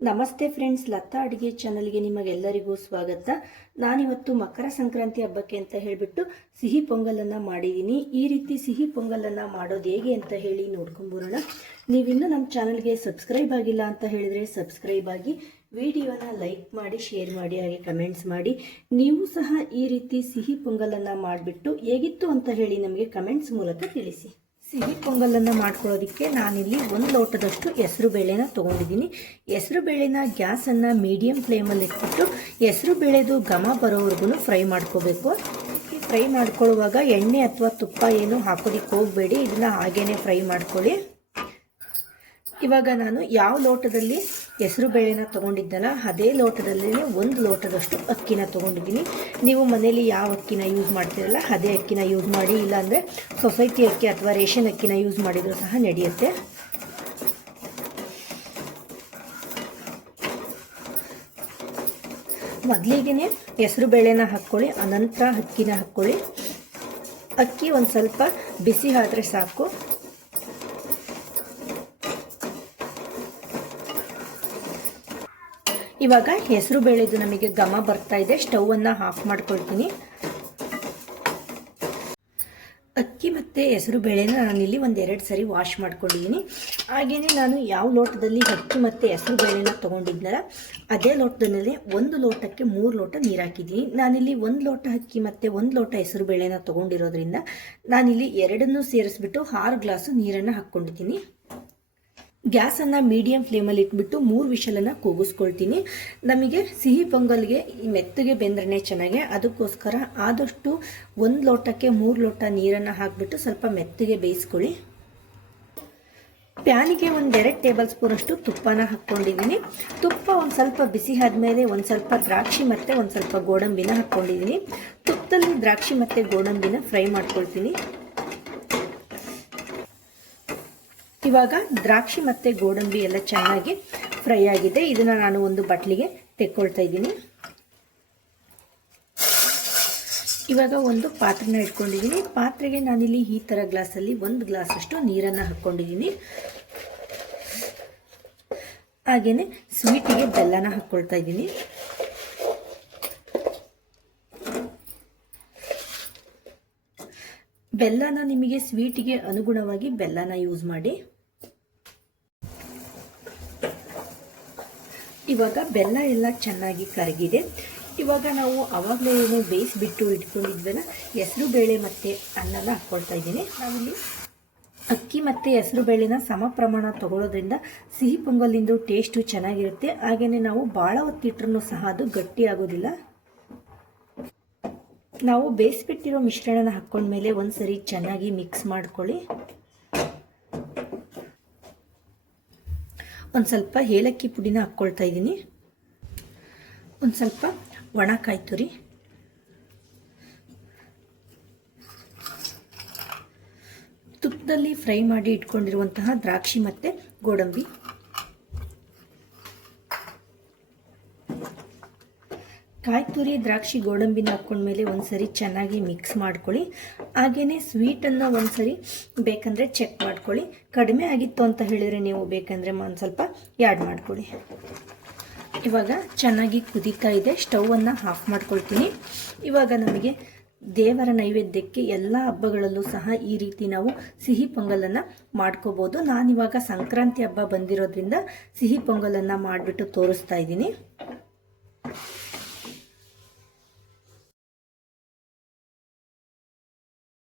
ನಮಸ್ತೆ ಫ್ರೆಂಡ್ಸ್, ಲತಾ ಅಡುಗೆ ಚಾನಲ್ಗೆ ನಿಮಗೆಲ್ಲರಿಗೂ ಸ್ವಾಗತ. ನಾನಿವತ್ತು ಮಕರ ಸಂಕ್ರಾಂತಿ ಹಬ್ಬಕ್ಕೆ ಅಂತ ಹೇಳಿಬಿಟ್ಟು ಸಿಹಿ ಪೊಂಗಲನ್ನು ಮಾಡಿದ್ದೀನಿ. ಈ ರೀತಿ ಸಿಹಿ ಪೊಂಗಲನ್ನು ಮಾಡೋದು ಹೇಗೆ ಅಂತ ಹೇಳಿ ನೋಡ್ಕೊಂಬರೋಣ. ನೀವಿನ್ನೂ ನಮ್ಮ ಚಾನಲ್ಗೆ ಸಬ್ಸ್ಕ್ರೈಬ್ ಆಗಿಲ್ಲ ಅಂತ ಹೇಳಿದರೆ ಸಬ್ಸ್ಕ್ರೈಬ್ ಆಗಿ, ವಿಡಿಯೋನ ಲೈಕ್ ಮಾಡಿ, ಶೇರ್ ಮಾಡಿ, ಹಾಗೆ ಕಮೆಂಟ್ಸ್ ಮಾಡಿ. ನೀವು ಸಹ ಈ ರೀತಿ ಸಿಹಿ ಪೊಂಗಲನ್ನು ಮಾಡಿಬಿಟ್ಟು ಹೇಗಿತ್ತು ಅಂತ ಹೇಳಿ ನಮಗೆ ಕಮೆಂಟ್ಸ್ ಮೂಲಕ ತಿಳಿಸಿ. ಸಿಹಿ ಪೊಂಗಲನ್ನು ಮಾಡ್ಕೊಳ್ಳೋದಕ್ಕೆ ನಾನಿಲ್ಲಿ 1 ಲೋಟದಷ್ಟು ಹೆಸರು ಬೇಳೆನ ತೊಗೊಂಡಿದ್ದೀನಿ. ಹೆಸರು ಬೇಳೆನ ಗ್ಯಾಸನ್ನು ಮೀಡಿಯಮ್ ಫ್ಲೇಮಲ್ಲಿ ಇಟ್ಬಿಟ್ಟು ಹೆಸರು ಬೇಳೆದು ಘಮ ಬರೋವರೆಗೂ ಫ್ರೈ ಮಾಡ್ಕೋಬೇಕು. ಫ್ರೈ ಮಾಡ್ಕೊಳ್ಳುವಾಗ ಎಣ್ಣೆ ಅಥವಾ ತುಪ್ಪ ಏನು ಹಾಕೋದಕ್ಕೆ ಹೋಗಬೇಡಿ, ಇದನ್ನು ಹಾಗೇ ಫ್ರೈ ಮಾಡ್ಕೊಳ್ಳಿ. ಇವಾಗ ನಾನು ಯಾವ ಲೋಟದಲ್ಲಿ ಹೆಸರು ಬೇಳೆನ ತೊಗೊಂಡಿದ್ದಲ್ಲ ಅದೇ ಲೋಟದಲ್ಲೇ 1 ಲೋಟದಷ್ಟು ಅಕ್ಕಿನ ತೊಗೊಂಡಿದ್ದೀನಿ. ನೀವು ಮನೇಲಿ ಯಾವ ಅಕ್ಕಿನ ಯೂಸ್ ಮಾಡ್ತೀರಲ್ಲ ಅದೇ ಅಕ್ಕಿನ ಯೂಸ್ ಮಾಡಿ, ಇಲ್ಲಾಂದರೆ ಸೊಸೈಟಿ ಅಕ್ಕಿ ಅಥವಾ ರೇಷನ್ ಅಕ್ಕಿನ ಯೂಸ್ ಮಾಡಿದರೂ ಸಹ ನಡೆಯುತ್ತೆ. ಮೊದಲಿಗೆ ಹೆಸರು ಬೇಳೆನ ಹಾಕ್ಕೊಳ್ಳಿ, ಅನಂತರ ಅಕ್ಕಿನ ಹಾಕ್ಕೊಳ್ಳಿ. ಅಕ್ಕಿ ಒಂದು ಸ್ವಲ್ಪ ಬಿಸಿ ಆದರೆ ಸಾಕು. ಇವಾಗ ಹೆಸರು ಬೇಳೆದು ನಮಗೆ ಘಮ ಬರ್ತಾ ಇದೆ. ಸ್ಟವನ್ನು ಆಫ್ ಮಾಡ್ಕೊಳ್ತೀನಿ. ಅಕ್ಕಿ ಮತ್ತು ಹೆಸರು ಬೇಳೆನ ನಾನಿಲ್ಲಿ 1-2 ಸರಿ ವಾಶ್ ಮಾಡ್ಕೊಂಡಿದ್ದೀನಿ. ಹಾಗೆಯೇ ನಾನು ಯಾವ ಲೋಟದಲ್ಲಿ ಅಕ್ಕಿ ಮತ್ತು ಹೆಸರು ಬೇಳೆನ ತೊಗೊಂಡಿದ್ನಲ್ಲ ಅದೇ ಲೋಟದಲ್ಲಿ 1 ಲೋಟಕ್ಕೆ 3 ಲೋಟ ನೀರು ಹಾಕಿದ್ದೀನಿ. ನಾನಿಲ್ಲಿ 1 ಲೋಟ ಅಕ್ಕಿ ಮತ್ತು 1 ಲೋಟ ಹೆಸರು ಬೇಳೆನ ತೊಗೊಂಡಿರೋದ್ರಿಂದ ನಾನಿಲ್ಲಿ 2 ಸೇರಿಸ್ಬಿಟ್ಟು 6 ಗ್ಲಾಸು ನೀರನ್ನು ಹಾಕ್ಕೊಂಡಿದ್ದೀನಿ. ಗ್ಯಾಸನ್ನು ಮೀಡಿಯಂ ಫ್ಲೇಮಲ್ಲಿ ಇಟ್ಬಿಟ್ಟು 3 ವಿಷಲನ್ನು ಕೂಗಿಸ್ಕೊಳ್ತೀನಿ. ನಮಗೆ ಸಿಹಿ ಪೊಂಗಲ್ಗೆ ಮೆತ್ತಗೆ ಬೆಂದ್ರೇ ಚೆನ್ನಾಗಿ, ಅದಕ್ಕೋಸ್ಕರ ಆದಷ್ಟು 1 ಲೋಟಕ್ಕೆ 3 ಲೋಟ ನೀರನ್ನು ಹಾಕಿಬಿಟ್ಟು ಸ್ವಲ್ಪ ಮೆತ್ತಗೆ ಬೇಯಿಸ್ಕೊಳ್ಳಿ. ಪ್ಯಾನಿಗೆ 1-2 ಟೇಬಲ್ ಸ್ಪೂನ್ ಅಷ್ಟು ತುಪ್ಪನ ಹಾಕ್ಕೊಂಡಿದ್ದೀನಿ. ತುಪ್ಪ ಒಂದು ಸ್ವಲ್ಪ ಬಿಸಿ ಆದಮೇಲೆ ಒಂದು ಸ್ವಲ್ಪ ದ್ರಾಕ್ಷಿ ಮತ್ತು ಒಂದು ಸ್ವಲ್ಪ ಗೋಡಂಬಿನ ಹಾಕ್ಕೊಂಡಿದ್ದೀನಿ. ತುಪ್ಪದಲ್ಲಿ ದ್ರಾಕ್ಷಿ ಮತ್ತು ಗೋಡಂಬಿನ ಫ್ರೈ ಮಾಡ್ಕೊಳ್ತೀನಿ. ಇವಾಗ ದ್ರಾಕ್ಷಿ ಮತ್ತು ಗೋಡಂಬಿ ಎಲ್ಲ ಚೆನ್ನಾಗಿ ಫ್ರೈ ಆಗಿದೆ. ಇದನ್ನು ನಾನು ಒಂದು ಬಟ್ಲಿಗೆ ತೆಕ್ಕೊಳ್ತಾ ಇದ್ದೀನಿ. ಇವಾಗ ಒಂದು ಪಾತ್ರೆನ ಇಟ್ಕೊಂಡಿದ್ದೀನಿ. ಪಾತ್ರೆಗೆ ನಾನಿಲ್ಲಿ ಈ ಥರ ಗ್ಲಾಸಲ್ಲಿ 1 ಗ್ಲಾಸಷ್ಟು ನೀರನ್ನು ಹಾಕ್ಕೊಂಡಿದ್ದೀನಿ. ಹಾಗೆಯೇ ಸ್ವೀಟಿಗೆ ಬೆಲ್ಲನ ಹಾಕ್ಕೊಳ್ತಾ ಇದ್ದೀನಿ. ಬೆಲ್ಲನ ನಿಮಗೆ ಸ್ವೀಟಿಗೆ ಅನುಗುಣವಾಗಿ ಬೆಲ್ಲನ ಯೂಸ್ ಮಾಡಿ. ಇವಾಗ ಬೆಲ್ಲ ಎಲ್ಲ ಚೆನ್ನಾಗಿ ಕರಗಿದೆ. ಇವಾಗ ನಾವು ಆವಾಗಲೇ ಏನು ಬೇಯಿಸಿಬಿಟ್ಟು ಇಟ್ಕೊಂಡಿದ್ವಲ್ಲ ಹೆಸರು ಬೇಳೆ ಮತ್ತು ಅನ್ನನ ಹಾಕ್ಕೊಳ್ತಾ ಇದ್ದೀನಿ. ನಾವಿಲ್ಲಿ ಅಕ್ಕಿ ಮತ್ತು ಹೆಸರು ಬೇಳೆನ ಸಮ ಪ್ರಮಾಣ ತಗೊಳ್ಳೋದ್ರಿಂದ ಸಿಹಿ ಪೊಂಗಲಿಂದು ಟೇಸ್ಟು ಚೆನ್ನಾಗಿರುತ್ತೆ. ಹಾಗೆಯೇ ನಾವು ಭಾಳ ಹೊತ್ತಿಟ್ರೂ ಸಹ ಅದು ಗಟ್ಟಿ ಆಗೋದಿಲ್ಲ. ನಾವು ಬೇಯಿಸಿಬಿಟ್ಟಿರೋ ಮಿಶ್ರಣನ ಹಾಕ್ಕೊಂಡ್ಮೇಲೆ ಒಂದು ಸರಿ ಚೆನ್ನಾಗಿ ಮಿಕ್ಸ್ ಮಾಡ್ಕೊಳ್ಳಿ. ಒಂದು ಸ್ವಲ್ಪ ಏಲಕ್ಕಿ ಪುಡಿನ ಹಾಕ್ಕೊಳ್ತಾ ಇದ್ದೀನಿ. ಒಂದು ಸ್ವಲ್ಪ ಒಣ ಕಾಯಿ ತುರಿ, ತುಪ್ಪದಲ್ಲಿ ಫ್ರೈ ಮಾಡಿ ಇಟ್ಕೊಂಡಿರುವಂತಹ ದ್ರಾಕ್ಷಿ ಮತ್ತು ಗೋಡಂಬಿ, ಕಾಯಿ ತುರಿ ದ್ರಾಕ್ಷಿ ಗೋಡಂಬಿನ ಹಾಕ್ಕೊಂಡ್ಮೇಲೆ ಒಂದು ಸರಿ ಚೆನ್ನಾಗಿ ಮಿಕ್ಸ್ ಮಾಡ್ಕೊಳ್ಳಿ. ಹಾಗೆಯೇ ಸ್ವೀಟನ್ನು ಒಂದು ಸರಿ ಬೇಕಂದರೆ ಚೆಕ್ ಮಾಡ್ಕೊಳ್ಳಿ. ಕಡಿಮೆ ಆಗಿತ್ತು ಅಂತ ಹೇಳಿದರೆ ನೀವು ಬೇಕಂದರೆ ಒಂದು ಸ್ವಲ್ಪ ಆ್ಯಡ್ ಮಾಡ್ಕೊಳ್ಳಿ. ಇವಾಗ ಚೆನ್ನಾಗಿ ಕುದೀತಾ ಇದೆ. ಸ್ಟವನ್ನು ಆಫ್ ಮಾಡ್ಕೊಳ್ತೀನಿ. ಇವಾಗ ನಮಗೆ ದೇವರ ನೈವೇದ್ಯಕ್ಕೆ ಎಲ್ಲ ಹಬ್ಬಗಳಲ್ಲೂ ಸಹ ಈ ರೀತಿ ನಾವು ಸಿಹಿ ಪೊಂಗಲನ್ನು ಮಾಡ್ಕೋಬೋದು. ನಾನಿವಾಗ ಸಂಕ್ರಾಂತಿ ಹಬ್ಬ ಬಂದಿರೋದ್ರಿಂದ ಸಿಹಿ ಪೊಂಗಲನ್ನು ಮಾಡಿಬಿಟ್ಟು ತೋರಿಸ್ತಾ ಇದ್ದೀನಿ.